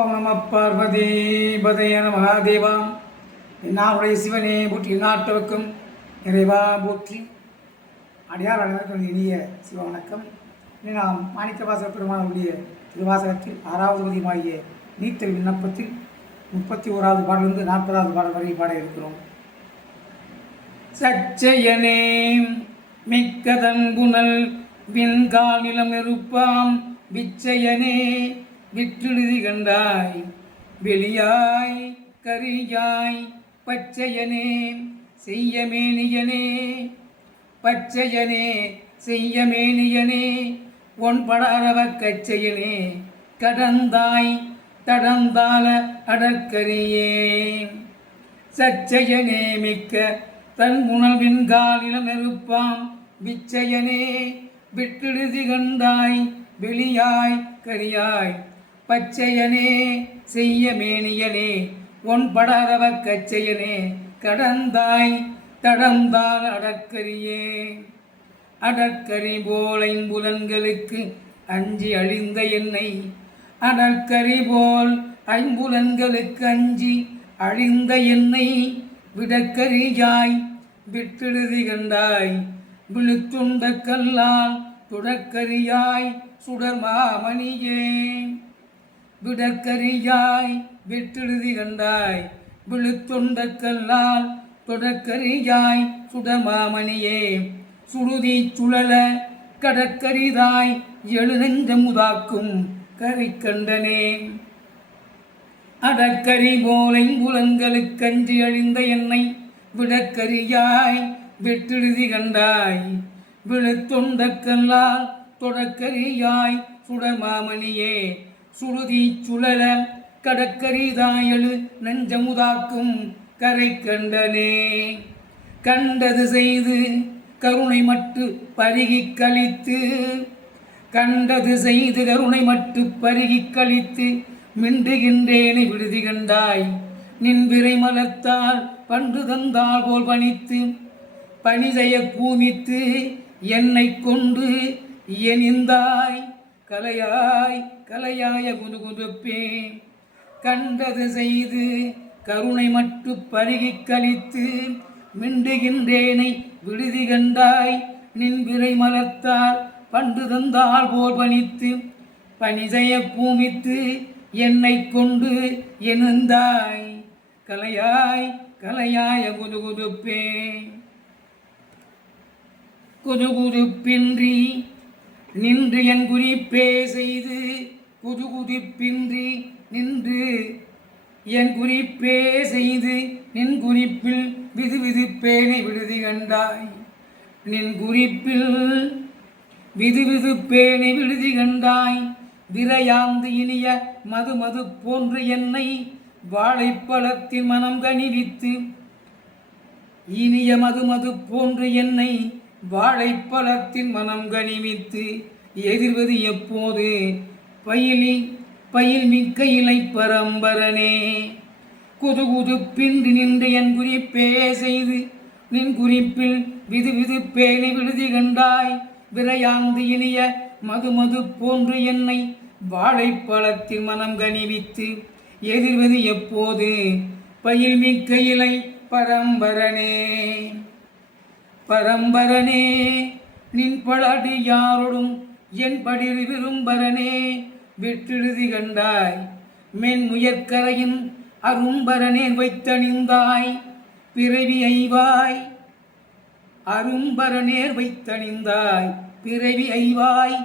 ஓம் நம பார்வதி பதைய மகாதேவா. நாளுடைய சிவனே போற்றி, நாட்டவர்க்கும் நிறைவா போற்றி. அடியார் அனைவருக்கும் இனிய சிவ வணக்கம். இனி நாம் மாணிக்கவாசக பெருமானுடைய திருவாசகத்தில் 6வது பதிகமாகிய நீத்தல் விண்ணப்பத்தில் 31வது பாடலிருந்து 40வது பாடல் வரை பாட இருக்கிறோம். சச்சயனே மிக்கதன் குணல் விண்கால் நிலம் நெருப்பாம் விச்சயனே விற்றெழுதி கண்டாய் வெளியாய் கரியாய் பச்சையனே செய்யமேனியனே பச்சையனே செய்யமேனியனே ஒன்படாரவ கச்சையனே கடந்தாய் தடந்தால அடற்கரியே சச்சையனே மிக்க தன் உணவின்கால் இளமெருப்பாம் விச்சையனே விற்றெழுதி கண்டாய் வெளியாய் கரியாய் பச்சையனே செய்யமேனியனே ஒன்படாரவ கச்சையனே கடந்தாய் தடந்தால் அடற்கரியே அடற்கரி போல் ஐம்புலன்களுக்கு அஞ்சி அழிந்த என்னை அடற்கரி போல் ஐம்புலன்களுக்கு அஞ்சி அழிந்த என்னை விடக்கரியாய் விட்டெழுதி கண்டாய் விழுத்துண்ட கல்லால் துடக்கரியாய் சுடர்மாமணியே விடக்கரியாய் விட்டெழுதி கண்டாய் விழுத்துண்ட கல்லால் தொடக்கரியாய் சுடமாமணியே சுடுதி சுழல கடற்கரிதாய் எழுநெஞ்சமுதாக்கும் கரை கண்டனே அடக்கரி போலை புலன்களுக்கஞ்சி அழிந்த என்னை விடக்கரியாய் விட்டெழுதி கண்டாய் விழுத்தொண்ட கல்லால் தொடக்கரியாய் சுடமாமணியே சுடுதி சுழல கடற்கரிதாயழு நெஞ்சமுதாக்கும் கரை கண்டனே கண்டது செய்து கருணை மட்டு பருகி கழித்து கண்டது செய்து கருணை மட்டு பருகி கழித்து மிண்டுகின்றேனை விடுதி கண்டாய் நின் விரை மலர்த்தால் பண்டு தந்தால் போல் பணித்து பணி செய்ய பூமித்து என்னை கொண்டு எனிந்தாய் கலையாய் கலையாய குதுகுதுப்பே கண்டது செய்து கருணை மட்டு பருகி கழித்து மிண்டுகின்றேனை விடுதி கண்டாய் நின் விரை மலர்த்தால் பண்டு தந்தால் போல் பணித்து பணி செய்ய பூமித்து என்னை கொண்டு எனிந்தாய் கலையாய் கலையாய குதுகுதுப்பே குதுகுதுப்பின்றி நின்று என் குறிப்பே செய்து குதுகுதிப்பின்றி நின்று என் குறிப்பே செய்து நின் குறிப்பில் விதுவிதுப்பேனை விடுதி கண்டாய் நின் குறிப்பில் விதுவிதுப்பேனை விடுதி கண்டாய் விரையாந்து இனிய மது மது போன்று என்னை வாழைப்பழத்தின் மனம் கனிவித்து இனிய மது மது போன்று என்னை வாழைப்பழத்தின் மனம் கனிவித்து எதிர்வது எப்போது பயில் மிக்க இலை பரம்பரனே குதுகுதுப்பின்றி நின்று என் குறிப்பே செய்து நின் குறிப்பில் விதுவிதுப்பேனை விடுதி கண்டாய் விரையாந்து இனிய மது மது போன்று என்னை வாழைப்பழத்தின் மனம் கனிவித்து எதிர்வது எப்போது பயில் மிக்க இலை பரம்பரனே பரம்பரனே நின் பழடி யாரோடும் என் படிறு விரும்பரனே விட்டெழுதி கண்டாய் மென் முயற்கரையின் அரும்பரனே வைத்தணிந்தாய் பிறவி ஐவாய் அரும்பரனேர் வைத்தணிந்தாய் பிறவி ஐவாய்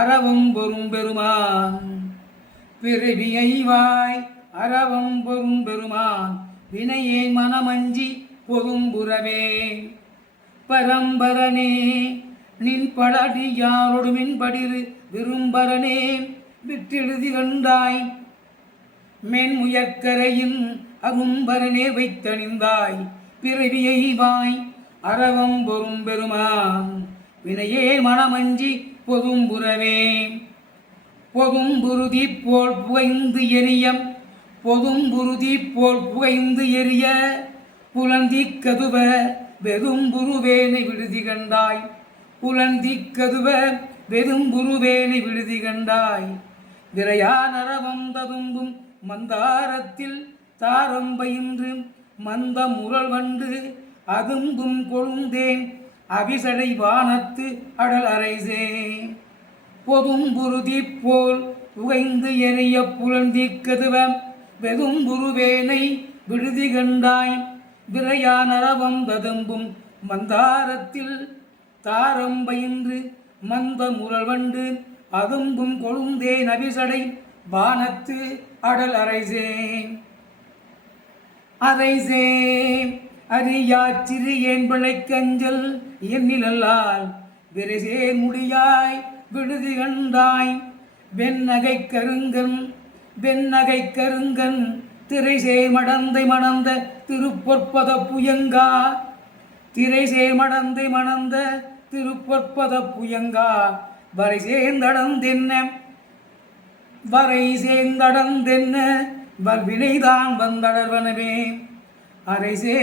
அறவம் பொறும் பெருமான் பிறவி ஐவாய் அறவம் பொறும் பெருமான் வினையே மனமஞ்சி பொதும்புறவே பரம்பரனே நின் பழடி யாரோடு மின்படிரு விரும்பரனே விட்டெழுதி கண்டாய் மென் முயற்கரையின் அரும்பரனே வைத்தணிந்தாய் பிறவியை வாய் அறவம் பொறும் பெருமான் வினையே மனமஞ்சி பொதும்புறவே பொதும்புருதி போல் புகைந்து எரிய பொதும்புருதி போல் புகைந்து எரிய புலந்தி கதுவ வெதும்புருவேனை விடுதி கண்டாய் புலந்தி கதுவ வெதும்புருவேனை விடுதி கண்டாய் விரையா நரவம் ததும்பும் மந்தாரத்தில் தாரம்பயின்று மந்த முரல் வண்டு அதும்பும் கொழுந்தேன் அவிசடை வானத்து அடல் அரைசே பொதும்புருதி போல் புகைந்து எரிய புலந்தி கதுவம் வெதும்புருவேனை விடுதி கண்டாய் விரையானரவம் ததும்பும் மந்தாரத்தில் தாரம்பயின்று மந்த முரல் வண்டு அதும்பும் கொழுந்தேன் அவிசடை வானத்து அடல் அரைசே அரைசே அறியாச்சிறு ஏன் பிழைக்கஞ்சல் எண்ணிலால் விரைசே முடியாய் விடுதி கண்டாய் வெண்ணகை கருங்கன் திரைசே மடந்தை மணந்த திருப்பொற்பத புயங்கா திரைசே மடந்தை மணந்த திருப்பொற்பத புயங்கா வரை சேர்ந்தடந்தென்ன வல்வினைதான் வந்தடர்வனவே அரைசே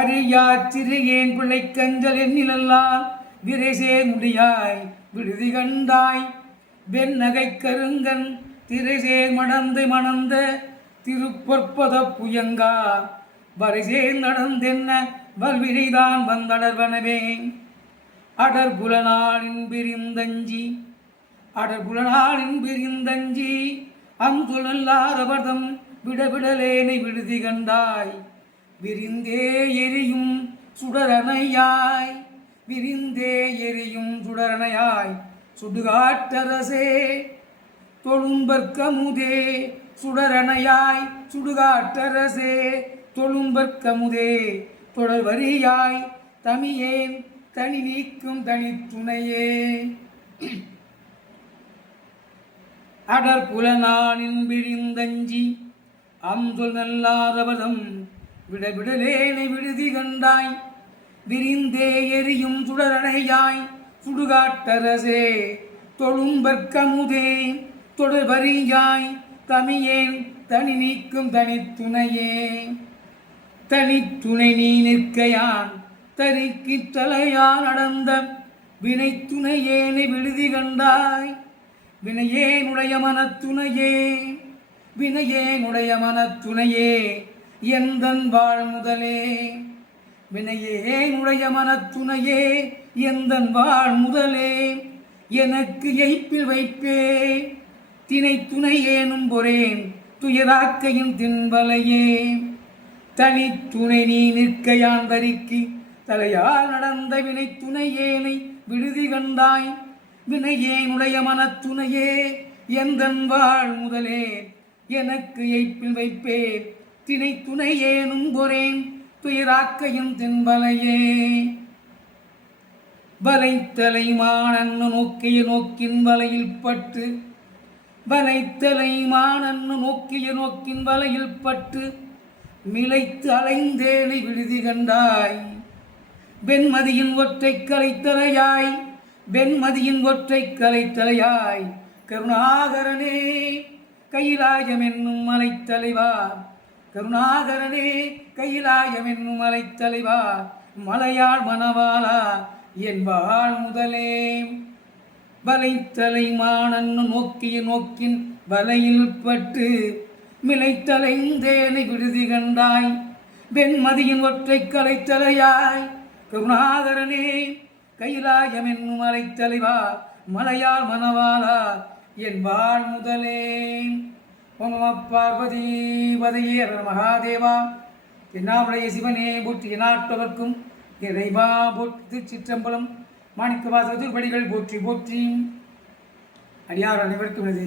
அறியாச்சிறு ஏன் பிழைக்கஞ்சல் எண்ணிலால் விரைசே முடியாய் விடுதி கண்டாய் வெண்ணகை கருங்கன் திரைசே மடந்தை மணந்த திருப்பொற்பத புயங்கா வரைசே நடந்தென்ன வல்வினைதான் வந்தடர்வனவே அடர்புலனாளின் பிரிந்தஞ்சி அந்துழல்லாரவர்தம் விடவிடலேனை விடுதி கண்டாய் விரிந்தே எரியும் சுடரணையாய் சுடுகாட்டரசே தொழும்பற்கமுதே சுடரணையாய் சுடுகாட்டரசே தொழும்பற்கமுதே தொடர்வரியாய் தமியேன் தனி நீக்கும் தனித்துணையே அடர்புலனானின் விரிந்தஞ்சி அம்சொல் நல்லாதவதம் விடவிடலேனை விடுதி கண்டாய் விரிந்தே எரியும் சுடரணையாய் சுடுகாட்டரசே தொழும்பற்கமுதே தொடர்வரியாய் தமியேன் தனி நீக்கும் தனித்துணையே தனித்துணை நீ நிற்கையான் தரிக்கு தலையான் நடந்த வினை துணையேனை விடுதி கண்டாய் வினையேனுடைய மனத்துணையே எந்தன் வாழ் முதலே வினையேனுடைய மனத்துணையே எந்தன் வாழ் முதலே எனக்கு எய்ப்பில் வைப்பே தினை துணை ஏனும் பொறேன் துயராக்கையும் தின்பலையே தனித்துணை நீ நிற்கையான் தரிக்கு தலையால் நடந்த வினை துணையேனை விடுதி கண்டாய் வினையேனுடைய மனத்துணையே எந்தன் வாழ் முதலே எனக்கு எய்ப்பில் வைப்பே தினை துணை ஏனும் பொறேன் துயராக்கையும் தின்பலையே வலைத்தலைமானன்னு நோக்கிய நோக்கின் வலையில் பட்டு மிளைத்து அலைந்தேனை விடுதி கண்டாய் வெண்மதியின் ஒற்றை கலைத்தலையாய் கருணாகரனே கையிலாயம் என்னும் மலைத்தலைவா மலையாள் மணவாளா என்பாள் முதலே வலைத்தலைமானன்னு நோக்கிய நோக்கின் வலையில் பட்டு மிளைத்தலைந்தேனை விடுதி கண்டாய் வெண்மதியின் ஒற்றை கலைத்தலையாய் கருணாகரனே கைலாயம் என்னும் மலைத்தலைவா மலையாள் மணவாளா என்பாள் முதலே. ஓம் நம பார்வதி பதையே மகாதேவா. தென்னாவுடைய சிவனே போற்றி எந்நாட்டவர்க்கும் இறைவா போற்றி. திருச்சிற்றம்பலம் மாணிக்கவாசக திருப்படிகள் போற்றி போற்றி. அடியார் அனைவருக்கும் இது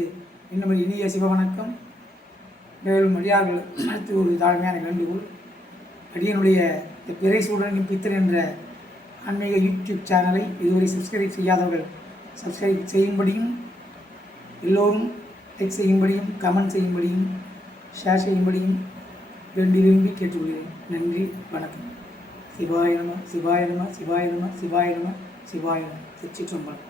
இன்னும் இனிய சிவவணக்கம். மேலும் அடியார்கள் அடுத்து ஒரு தாழ்மையான வேண்டுகோள். அடியனுடைய பிறை சூழலின் பித்தர் என்ற ஆன்மீக யூடியூப் சேனலை இதுவரை சப்ஸ்கிரைப் செய்யாதவர்கள் சப்ஸ்கிரைப் செய்யும்படியும், எல்லோரும் லைக் செய்யும்படியும், கமெண்ட் செய்யும்படியும், ஷேர் செய்யும்படியும் வேண்டி விரும்பி கேட்டுக்கொள்கிறேன். நன்றி, வணக்கம். சிவாய நம சிவாய நம சிவாய நம சிவாய நம சிவாய நம. திருச்சிற்றம்பலம்.